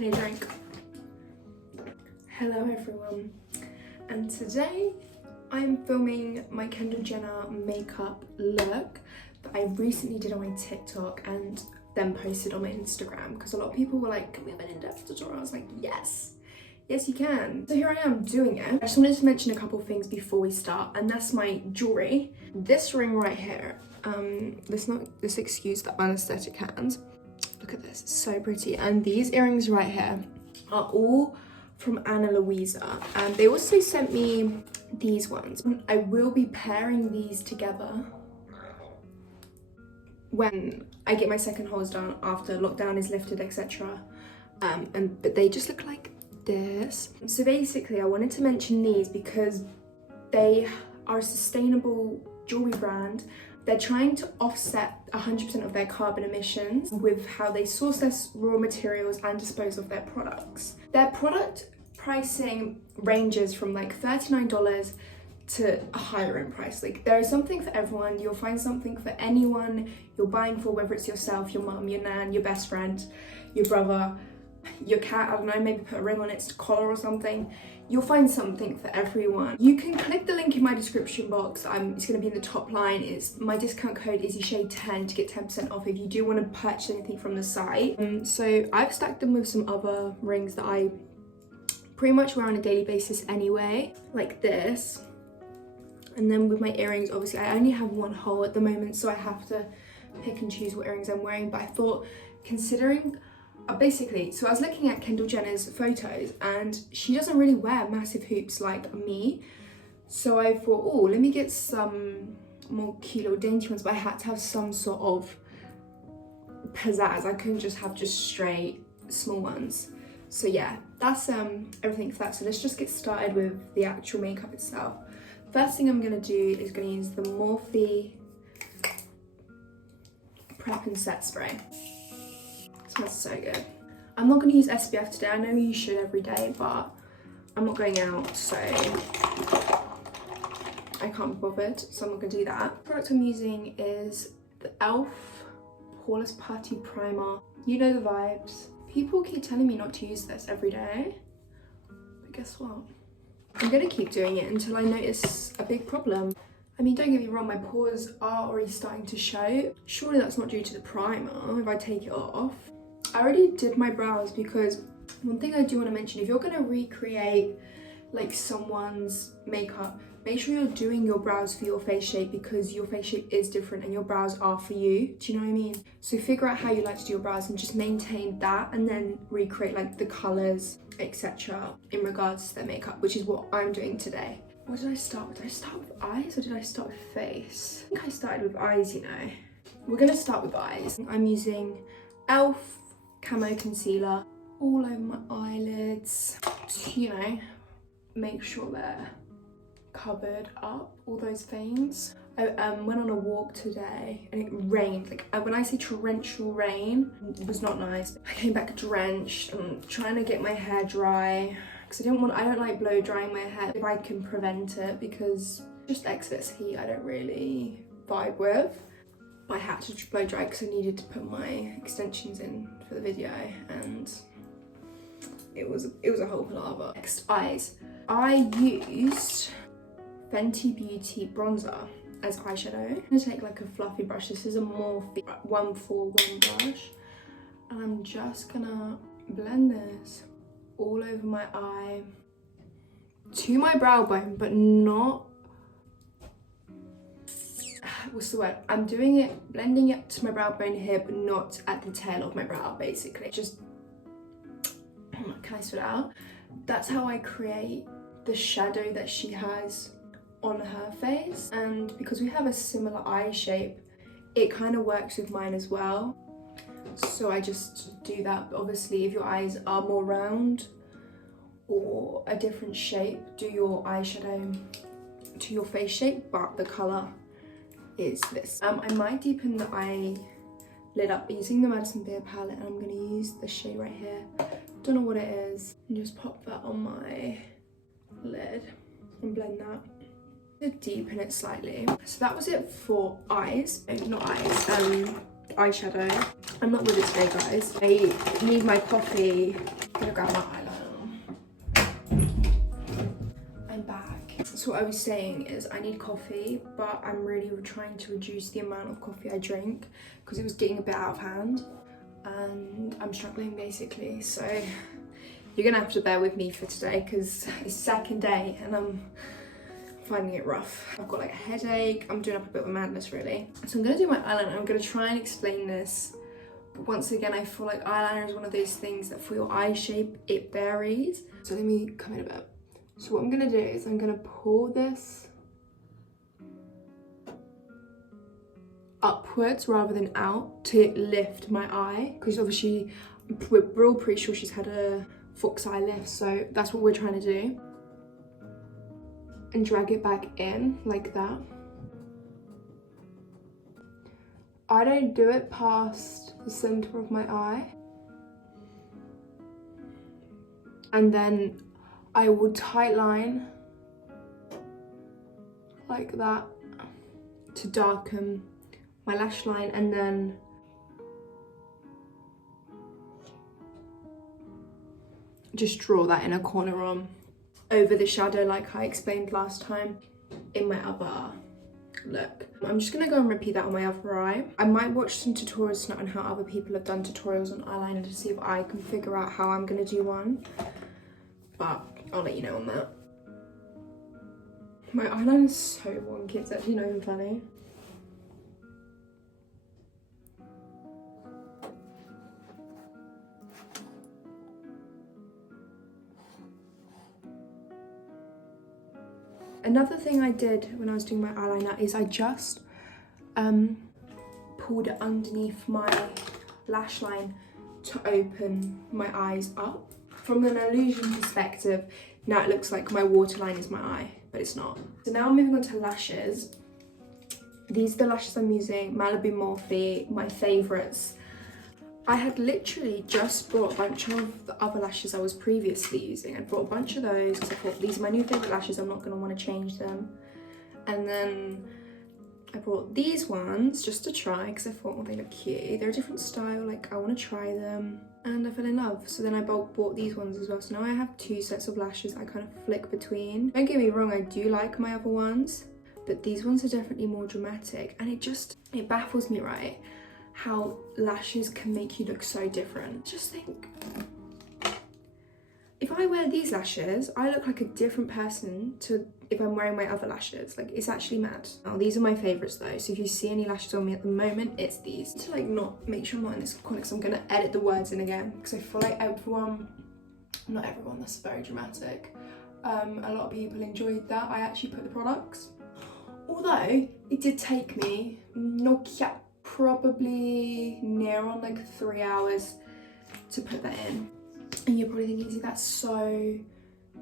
I need a drink. Hello everyone, and today I'm filming my Kendall Jenner makeup look that I recently did on my TikTok and then posted on my Instagram, because a lot of people were like, can we have an in-depth tutorial? I was like, yes you can. So here I am doing it. I just wanted to mention a couple of things before we start, and that's my jewelry. This ring right here, this excuse that anesthetic hands. Look at this, it's so pretty. And these earrings right here are all from Ana Luisa, and they also sent me these ones. I will be pairing these together when I get my second hose done after lockdown is lifted, etc. But they just look like this. So basically I wanted to mention these because they are a sustainable jewelry brand. They're trying to offset 100% of their carbon emissions with how they source their raw materials and dispose of their products. Their product pricing ranges from like $39 to a higher end price. Like, there is something for everyone. You'll find something for anyone you're buying for, whether it's yourself, your mum, your nan, your best friend, your brother, your cat, I don't know, maybe put a ring on its collar or something. You'll find something for everyone. You can click the link in my description box. It's going to be in the top line. It's my discount code IZZYSHADE10 to get 10% off if you do want to purchase anything from the site. So I've stacked them with some other rings that I pretty much wear on a daily basis anyway, like this. And then with my earrings, obviously I only have one hole at the moment, so I have to pick and choose what earrings I'm wearing. But I thought, considering so I was looking at Kendall Jenner's photos and she doesn't really wear massive hoops like me. So I thought, oh, let me get some more cute little dainty ones, but I had to have some sort of pizzazz. I couldn't just have straight small ones. So yeah, that's everything for that. So let's just get started with the actual makeup itself. First thing I'm gonna do is gonna use the Morphe Prep and Set Spray. Smells so good. I'm not going to use SPF today. I know you should every day, but I'm not going out, so I can't be bothered, so I'm not going to do that. The product I'm using is the e.l.f. Poreless Putty Primer. You know the vibes. People keep telling me not to use this every day, but guess what? I'm going to keep doing it until I notice a big problem. I mean, don't get me wrong, my pores are already starting to show. Surely that's not due to the primer if I take it off. I already did my brows, because one thing I do want to mention, if you're going to recreate like someone's makeup, make sure you're doing your brows for your face shape, because your face shape is different and your brows are for you. Do you know what I mean? So figure out how you like to do your brows and just maintain that, and then recreate like the colours, etc. in regards to their makeup, which is what I'm doing today. What did I start with? Did I start with eyes or did I start with face? I think I started with eyes, you know. We're going to start with eyes. I'm using e.l.f. Camo Concealer all over my eyelids to, you know, make sure they're covered up, all those veins. I went on a walk today and it rained. Like, when I say torrential rain, it was not nice. I came back drenched. I'm trying to get my hair dry, because I don't like blow drying my hair if I can prevent it, because just excess heat I don't really vibe with. I had to blow dry because I needed to put my extensions in for the video, and it was a whole palaver. Next, eyes. I used Fenty Beauty bronzer as eyeshadow. I'm gonna take like a fluffy brush. This is a Morphe 141 brush, and I'm just gonna blend this all over my eye to my brow bone, but not, what's the word? I'm doing it, blending it to my brow bone here, but not at the tail of my brow, basically. Just, can I sort it out? That's how I create the shadow that she has on her face. And because we have a similar eye shape, it kind of works with mine as well. So I just do that. But obviously, if your eyes are more round or a different shape, do your eyeshadow to your face shape, but the colour is this. I might deepen the eyelid up using the Madisonbeer palette, and I'm going to use the shade right here. Don't know what it is. And just pop that on my lid and blend that. To deepen it slightly. So that was it for eyes. Not eyes, eyeshadow. I'm not with it today, guys. I need my coffee gonna grab my eyeliner. I'm back. So what I was saying is I need coffee, but I'm really trying to reduce the amount of coffee I drink because it was getting a bit out of hand and I'm struggling basically. So you're gonna have to bear with me for today because it's second day and I'm finding it rough. I've got like a headache. I'm doing up a bit of madness really. So I'm gonna do my eyeliner. I'm gonna try and explain this. But once again, I feel like eyeliner is one of those things that for your eye shape, it varies. So let me come in a bit. So what I'm gonna do is I'm gonna pull this upwards rather than out to lift my eye. Because obviously we're all pretty sure she's had a fox eye lift. So that's what we're trying to do. And drag it back in like that. I don't do it past the center of my eye. And then I will tight line like that to darken my lash line, and then just draw that inner corner on over the shadow like I explained last time in my other look. I'm just gonna go and repeat that on my other eye. I might watch some tutorials on how other people have done tutorials on eyeliner to see if I can figure out how I'm gonna do one, but I'll let you know on that. My eyeliner is so wonky, it's actually not even funny. Another thing I did when I was doing my eyeliner is I just pulled it underneath my lash line to open my eyes up. From an illusion perspective, now it looks like my waterline is my eye, but it's not. So now I'm moving on to lashes. These are the lashes I'm using, Malibu Morphe, my favourites. I had literally just brought a bunch of the other lashes I was previously using. I brought a bunch of those because I thought these are my new favourite lashes, I'm not going to want to change them. And then I brought these ones just to try because I thought, oh, they look cute. They're a different style, like I want to try them. And I fell in love. So then I bulk bought these ones as well. So now I have two sets of lashes I kind of flick between. Don't get me wrong, I do like my other ones, but these ones are definitely more dramatic. And it baffles me, right? How lashes can make you look so different. Just think, if I wear these lashes, I look like a different person to if I'm wearing my other lashes. Like, it's actually mad. Now, these are my favorites though, so if you see any lashes on me at the moment, it's these. To like not make sure I'm not in this corner, because I'm gonna edit the words in again, because I feel like not everyone, that's very dramatic. A lot of people enjoyed that. I actually put the products, although it did take me probably near on like 3 hours to put that in. And you're probably thinking, Izzy, that's so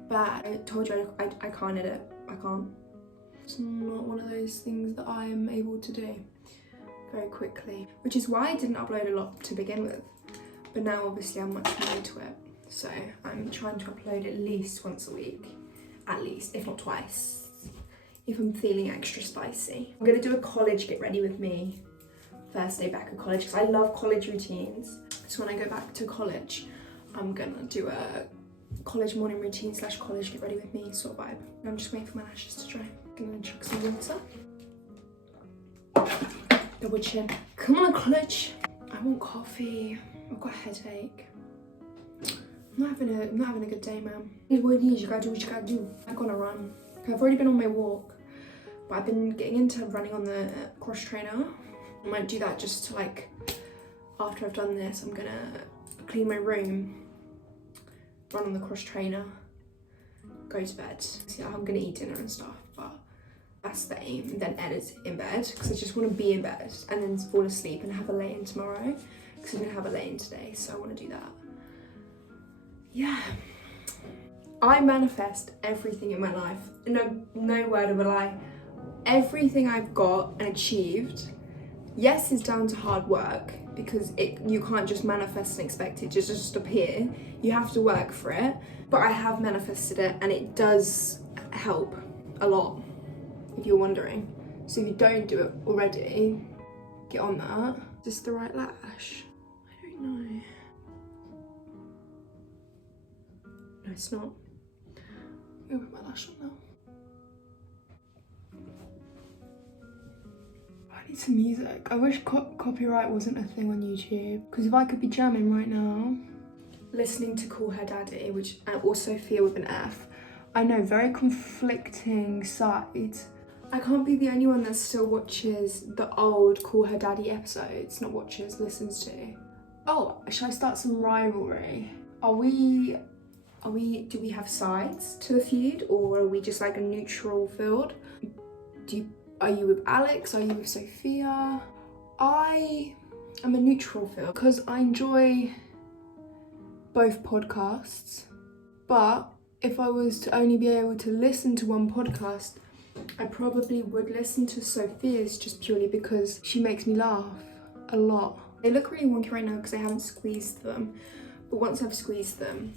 bad. I told you I can't edit. I can't. It's not one of those things that I am able to do very quickly, which is why I didn't upload a lot to begin with. But now obviously I'm much more into it. So I'm trying to upload at least once a week, at least, if not twice, if I'm feeling extra spicy. I'm gonna do a college get ready with me first day back at college because I love college routines. So when I go back to college, I'm gonna do a college morning routine / college get ready with me sort of vibe. I'm just waiting for my lashes to dry. I'm gonna chuck some water. Double chin. Come on, college. I want coffee. I've got a headache. I'm not having a good day, man. It's what it is. You gotta do what you gotta do. I'm gonna run. I've already been on my walk, but I've been getting into running on the cross trainer. I might do that just to like, after I've done this, I'm gonna clean my room, run on the cross trainer, go to bed. See, I'm gonna eat dinner and stuff, but that's the aim. And then edit in bed, because I just want to be in bed and then fall asleep and have a lay-in tomorrow, because I'm gonna have a lay-in today, so I want to do that. Yeah. I manifest everything in my life. No word of a lie. Everything I've got and achieved, yes, is down to hard work, because you can't just manifest and expect it to just appear. You have to work for it. But I have manifested it, and it does help a lot, if you're wondering. So if you don't do it already, get on that. Is this the right lash? I don't know. it's not. I'm gonna put my lash on now. I need some music. I wish copyright wasn't a thing on YouTube, because if I could be jamming right now, listening to Call Her Daddy, which or Sophia with an F, I know, very conflicting sides. I can't be the only one that still watches the old Call Her Daddy episodes, not watches, listens to. Oh, should I start some rivalry? Do we have sides to the feud, or are we just like a neutral field? Are you with Alex? Are you with Sophia? I am a neutral field because I enjoy both podcasts, but if I was to only be able to listen to one podcast, I probably would listen to Sophia's just purely because she makes me laugh a lot. They look really wonky right now because I haven't squeezed them, but once I've squeezed them,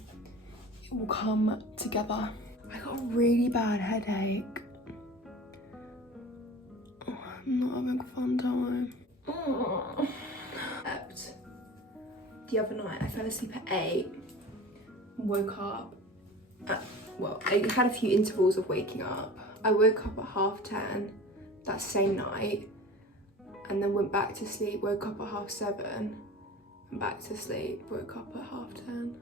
it will come together. I got a really bad headache. Oh, I'm not having a fun time. Oh. The other night, I fell asleep at 8, woke up at, well, I had a few intervals of waking up. I woke up at 10:30 that same night, and then went back to sleep, woke up at 7:30, and back to sleep, woke up at 10:30.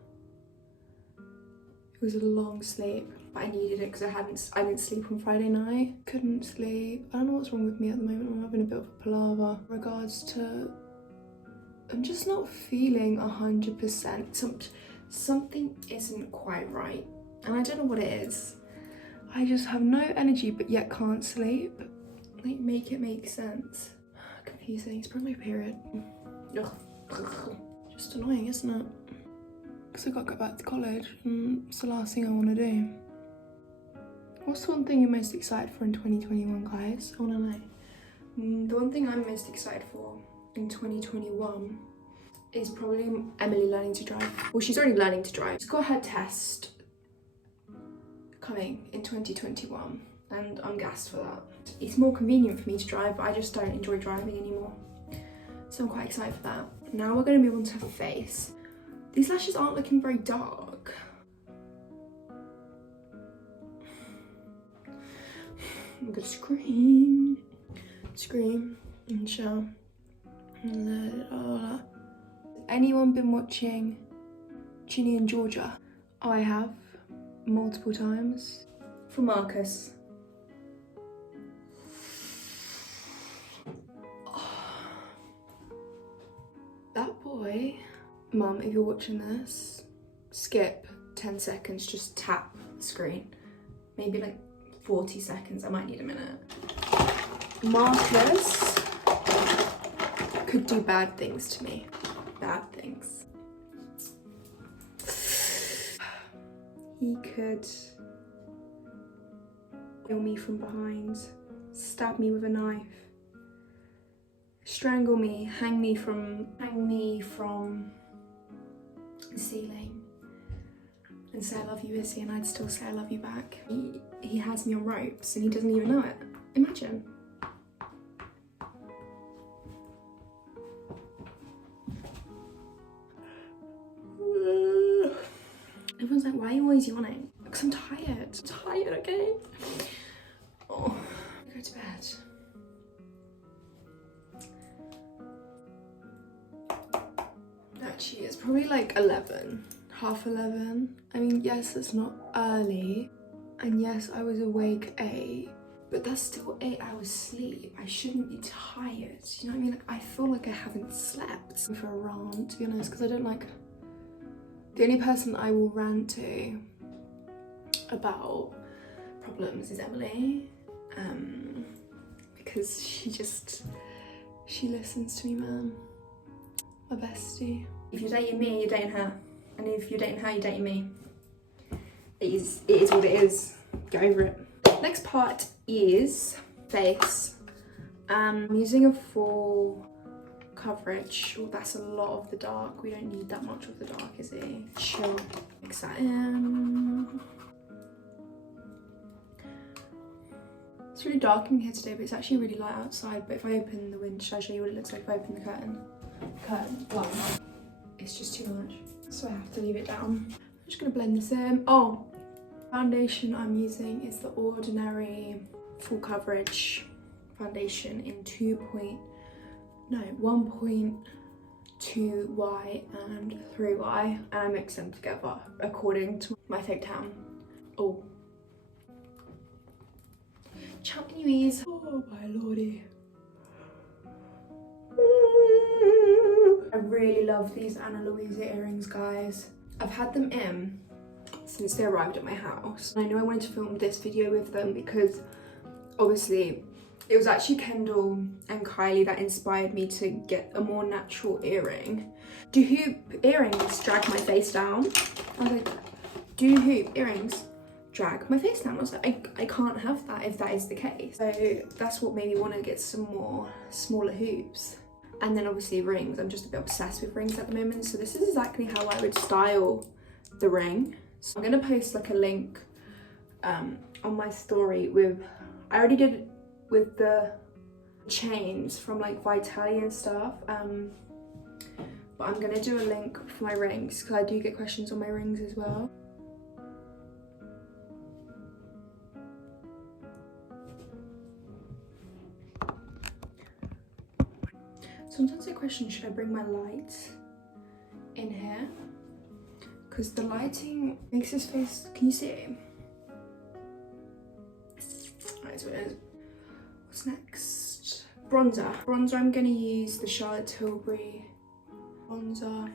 It was a long sleep, but I needed it because I didn't sleep on Friday night. Couldn't sleep. I don't know what's wrong with me at the moment. I'm having a bit of a palaver in regards to, I'm just not feeling 100%. Something isn't quite right, and I don't know what it is. I just have no energy, but yet can't sleep. Like, make it make sense. Confusing. It's probably my period. Ugh. Just annoying, isn't it? Because I got to go back to college, and it's the last thing I want to do. What's the one thing you're most excited for in 2021, guys? I want to know. The one thing I'm most excited for in 2021 is probably Emily learning to drive. Well, she's already learning to drive. She's got her test coming in 2021, and I'm gassed for that. It's more convenient for me to drive, but I just don't enjoy driving anymore. So I'm quite excited for that. Now we're going to move on to her face. These lashes aren't looking very dark. I'm gonna scream, and show, and let it all out. Anyone been watching Ginny and Georgia? I have, multiple times. For Marcus. Oh. That boy. Mum, if you're watching this, skip 10 seconds, just tap the screen. Maybe like 40 seconds, I might need a minute. Marcus could do bad things to me. Bad things. He could kill me from behind, stab me with a knife, strangle me, hang me from the ceiling, and say I love you, Izzy, and I'd still say I love you back. He has me on ropes and he doesn't even know it. Imagine. Everyone's like, why are you always yawning? Because I'm tired. Okay? Oh, go to bed. Actually, it's probably like 11, half 11. I mean, yes, it's not early, and yes, I was awake 8, but that's still 8 hours sleep. I shouldn't be tired, you know what I mean? Like, I feel like I haven't slept for a rant, to be honest, because I don't like, the only person I will rant to about problems is Emily, because she listens to me, man. My bestie. If you're dating me, you're dating her. And if you're dating her, you're dating me. It is what it is. Get over it. Next part is face. I'm using a full coverage. Oh, that's a lot of the dark. We don't need that much of the dark, is it? Sure. Mix that in. It's really dark in here today, but it's actually really light outside. But if I open the window, should I show you what it looks like if I open the curtain? Blind. It's just too much, so I have to leave it down. I'm Just gonna blend this in. Oh, foundation I'm using is the Ordinary Full Coverage foundation in 1.2Y and 3Y, and I mix them together according to my fake tan. Oh, Champagnoise. Oh my lordy. I really love these Ana Luisa earrings, guys. I've had them in since they arrived at my house. I knew I wanted to film this video with them because obviously it was actually Kendall and Kylie that inspired me to get a more natural earring. Do hoop earrings drag my face down? I was like, do hoop earrings drag my face down? I was like, I can't have that if that is the case. So that's what made me want to get some more smaller hoops. And then obviously rings. I'm just a bit obsessed with rings at the moment. So this is exactly how I would style the ring. So I'm gonna post like a link on my story with, I already did it with the chains from like Vitalia and stuff. But I'm gonna do a link for my rings because I do get questions on my rings as well. Sometimes I question, should I bring my lights in here? Because the lighting makes his face, can you see? Alright, so it is. What's next? Bronzer. Bronzer, I'm gonna use the Charlotte Tilbury bronzer.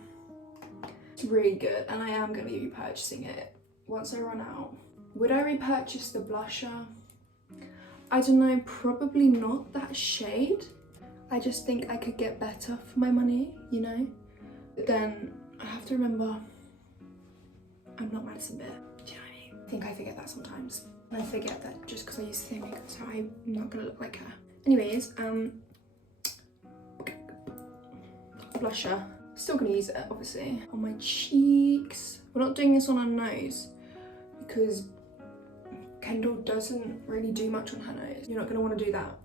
It's really good, and I am gonna be purchasing it once I run out. Would I repurchase the blusher? I don't know, probably not that shade. I just think I could get better for my money, you know? But then I have to remember, I'm not Madison Beer. Do you know what I mean? I think I forget that sometimes. I forget that just because I use the same makeup, so I'm not gonna look like her. Anyways, blusher. Still gonna use it, obviously. On my cheeks. We're not doing this on our nose because Kendall doesn't really do much on her nose. You're not gonna wanna do that.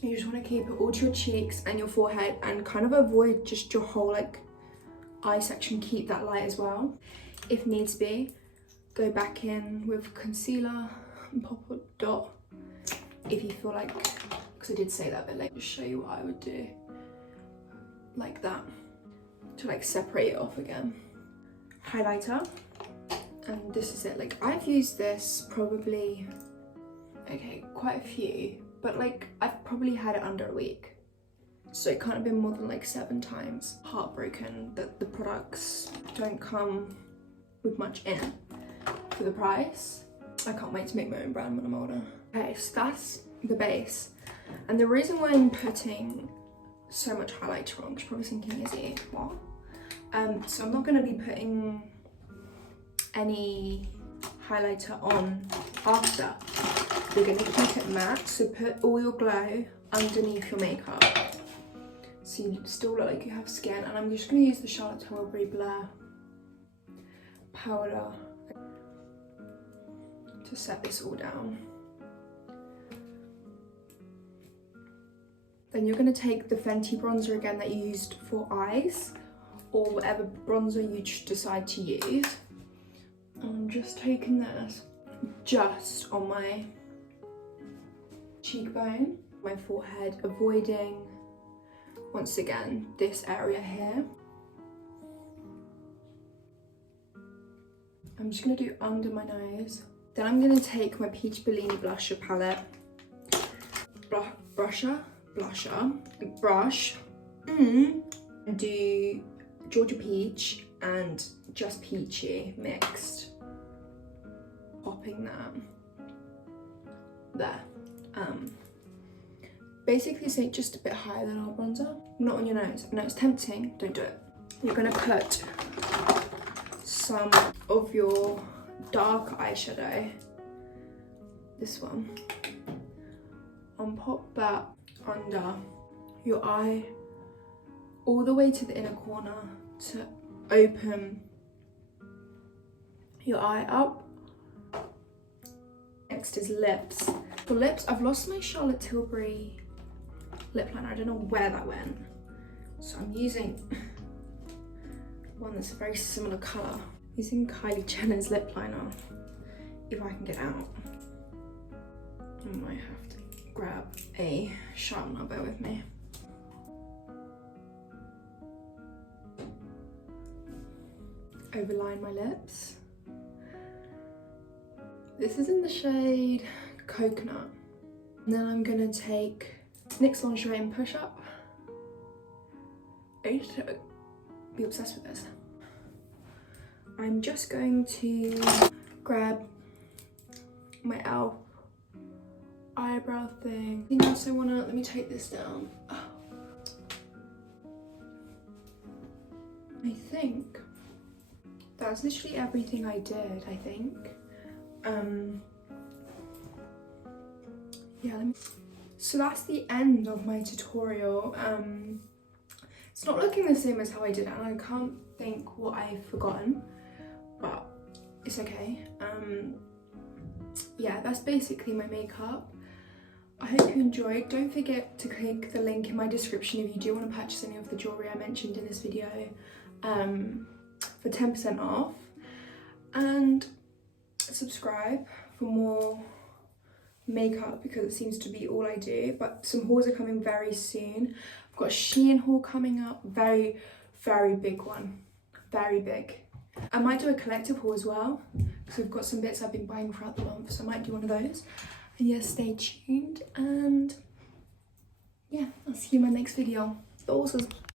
You just want to keep it all to your cheeks and your forehead and kind of avoid just your whole like eye section. Keep that light as well. If needs be, go back in with concealer and pop a dot if you feel like, because I did say that a bit later, just show you what I would do like that to like separate it off again. Highlighter, and this is it. Like I've used this probably, okay, quite a few, but like I've probably had it under a week, so it can't have been more than like 7 times. Heartbroken that the products don't come with much in for the price. I can't wait to make my own brand when I'm older. Okay, so that's the base, and the reason why I'm putting so much highlighter on, because you're probably thinking, Izzy, what? So I'm not going to be putting any highlighter on after. We're going to keep it matte, so put all your glow underneath your makeup so you still look like you have skin. And I'm just going to use the Charlotte Tilbury Blur powder to set this all down. Then you're going to take the Fenty bronzer again that you used for eyes, or whatever bronzer you decide to use. I'm just taking this just on my cheekbone, my forehead, avoiding, once again, this area here. I'm just going to do under my nose. Then I'm going to take my Peach Bellini blusher palette, brush, and do Georgia Peach and Just Peachy mixed. Popping that there. Basically say just a bit higher than our bronzer. Not on your nose. I know it's tempting, don't do it. You're gonna put some of your dark eyeshadow, this one, and pop that under your eye all the way to the inner corner to open your eye up. Next is lips. For lips, I've lost my Charlotte Tilbury lip liner. I don't know where that went. So I'm using one that's a very similar colour. Using Kylie Jenner's lip liner, if I can get out. I might have to grab a sharpener, bear with me. Overline my lips. This is in the shade Coconut. And then I'm gonna take NYX Lingerie and Push Up. I used to be obsessed with this. I'm just going to grab my e.l.f. eyebrow thing. Anything else I wanna, let me take this down. Oh. I think that's literally everything I did, I think. Yeah, so that's the end of my tutorial. It's not looking the same as how I did it, and I can't think what I've forgotten, but it's okay. Yeah, that's basically my makeup. I hope you enjoyed. Don't forget to click the link in my description if you do want to purchase any of the jewellery I mentioned in this video for 10% off, and subscribe for more makeup because it seems to be all I do. But some hauls are coming very soon. I've got a Shein haul coming up, very big one, very big. I might do a collective haul as well because I've got some bits I've been buying throughout the month, so I might do one of those. And yeah, stay tuned, and yeah, I'll see you in my next video. Also